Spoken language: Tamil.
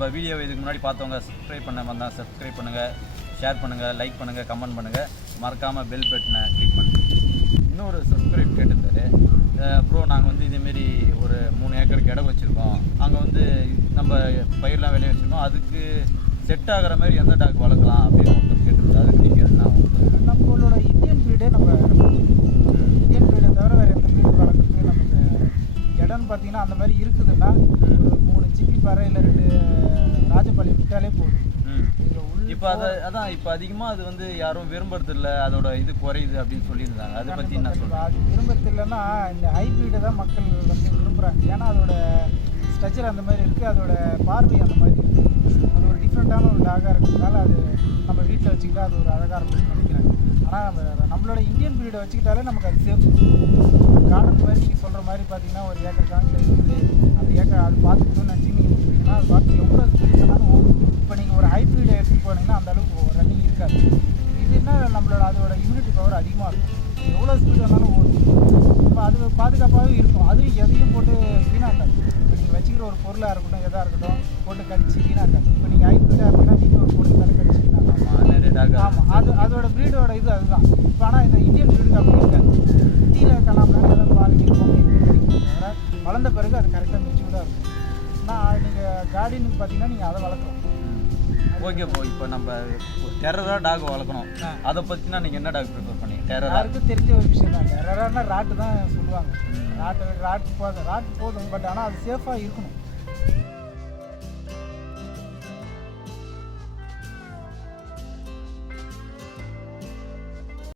இப்போ வீடியோவை இதுக்கு முன்னாடி பார்த்தவங்க சப்ஸ்கிரைப் பண்ண வந்தால் சப்ஸ்கிரைப் பண்ணுங்கள், ஷேர் பண்ணுங்கள், லைக் பண்ணுங்கள், கமெண்ட் பண்ணுங்கள், மறக்காமல் பெல் பட்டனை கிளிக் பண்ணுங்கள். இன்னொரு சப்ஸ்கிரைப் கேட்டிருந்தாரு, ப்ரோ நாங்கள் வந்து இதேமாரி ஒரு 3 ஏக்கருக்கு இடம் வச்சுருக்கோம், அங்கே வந்து நம்ம பயிரெலாம் விளைய வச்சுருக்கோம், அதுக்கு செட் ஆகிற மாதிரி எந்த டாக் வளர்க்கலாம் அப்படின்னு ஒருத்தர் கேட்டிருந்தாரு. அதுக்கு நீங்கள் என்ன நம்மளோட இந்தியன் ப்ரீடே நம்ம இந்தியன் ப்ரீடை தவிர வேறு எந்த ப்ரீடு வளர்க்குறதுக்கு நமக்கு இடம்னு பார்த்தீங்கன்னா அந்த மாதிரி இருக்குதுன்னா ஒரு 3 சிப்பி பறை இல்லை 2 ராஜபாளையம் விட்டாலே போதும். இப்போ அதான் இப்போ அதிகமாக அது வந்து யாரும் விரும்புறது இல்லை, அதோட இது குறையுது அப்படின்னு சொல்லியிருந்தாங்க. அதை பற்றி என்ன சொல்கிறேன்? அது விரும்புறது இல்லைன்னா இந்த ஹைப்ரிடை தான் மக்கள் வந்து விரும்புகிறாங்க. ஏன்னா அதோட ஸ்ட்ரக்சர் அந்த மாதிரி இருக்குது, அதோட பார்வை அந்த மாதிரி இருக்குது, அது ஒரு டிஃப்ரெண்ட்டான ஒரு டாகாக இருக்கிறதுனால அது நம்ம வீட்டில் வச்சுக்கிட்டா அது ஒரு அழகாக இருக்கும்னு நினைக்கிறாங்க. ஆனால் நம்மளோட இந்தியன் ப்ரீடை வச்சுக்கிட்டாலே நமக்கு அது சேஃப். கார்டன் மாதிரி நீங்கள் சொல்கிற மாதிரி பார்த்தீங்கன்னா ஒரு ஏக்கர் காங்கில் இருக்குது, அந்த ஏக்கர் அது பார்த்துக்கணும்னு நினச்சி நீங்கள் கொடுத்தீங்கன்னா அது பார்த்து எவ்வளோ ஸ்பீட் வேணாலும் ஓடும். இப்போ நீங்கள் ஒரு ஹைப்ரிடை எடுத்துகிட்டு போனீங்கன்னா அந்த அளவுக்கு ரன்னிங் இருக்காது. இதுன்னா நம்மளோட அதோட இம்யூனிட்டி பவர் அதிகமாக இருக்கும், எவ்வளோ ஸ்பீட் வேணாலும் ஓடும். இப்போ அது பாதுகாப்பாகவே இருக்கும், அதுவும் எதையும் போட்டு வீணாக்காது. இப்போ நீங்கள் வச்சுக்கிற ஒரு பொருளாக இருக்கட்டும் எதாக இருக்கட்டும் போட்டு கடிச்சு வீணாக்காது. இப்போ நீங்கள் ஹைப்ரிடாக இருக்குன்னா நீங்கள் ஒரு பொருள் மேலே கடிச்சு வீணாக்காது. ஆமாம், அதோட ப்ரீடோட இது அதுதான். இப்போ ஆனால் இந்த இந்தியன் ப்ரீடுக்கு அப்படி இருக்காது. டீயில் கலாம்னா ஏதாவது பாருங்க தவிர வளர்ந்த பிறகு அது கரெக்டாக மெச்சூர்டாக இருக்கும். ஆனால் நீங்கள் கார்டனுக்கு பார்த்தீங்கன்னா நீங்கள் அதை வளர்க்குறோம். ஓகே ப்ரோ, இப்போ நம்ம டெரராக டாக் வளர்க்கணும், அதை பற்றினா நீங்கள் என்ன டாக் ப்ரிஃபர் பண்ணீங்க? எல்லாருக்கும் தெரிஞ்ச ஒரு விஷயம் தான், டெரரானா ராட்டு தான் சொல்லுவாங்க. ராட்டு போதும், பட் ஆனால் அது சேஃபாக இருக்கணும்.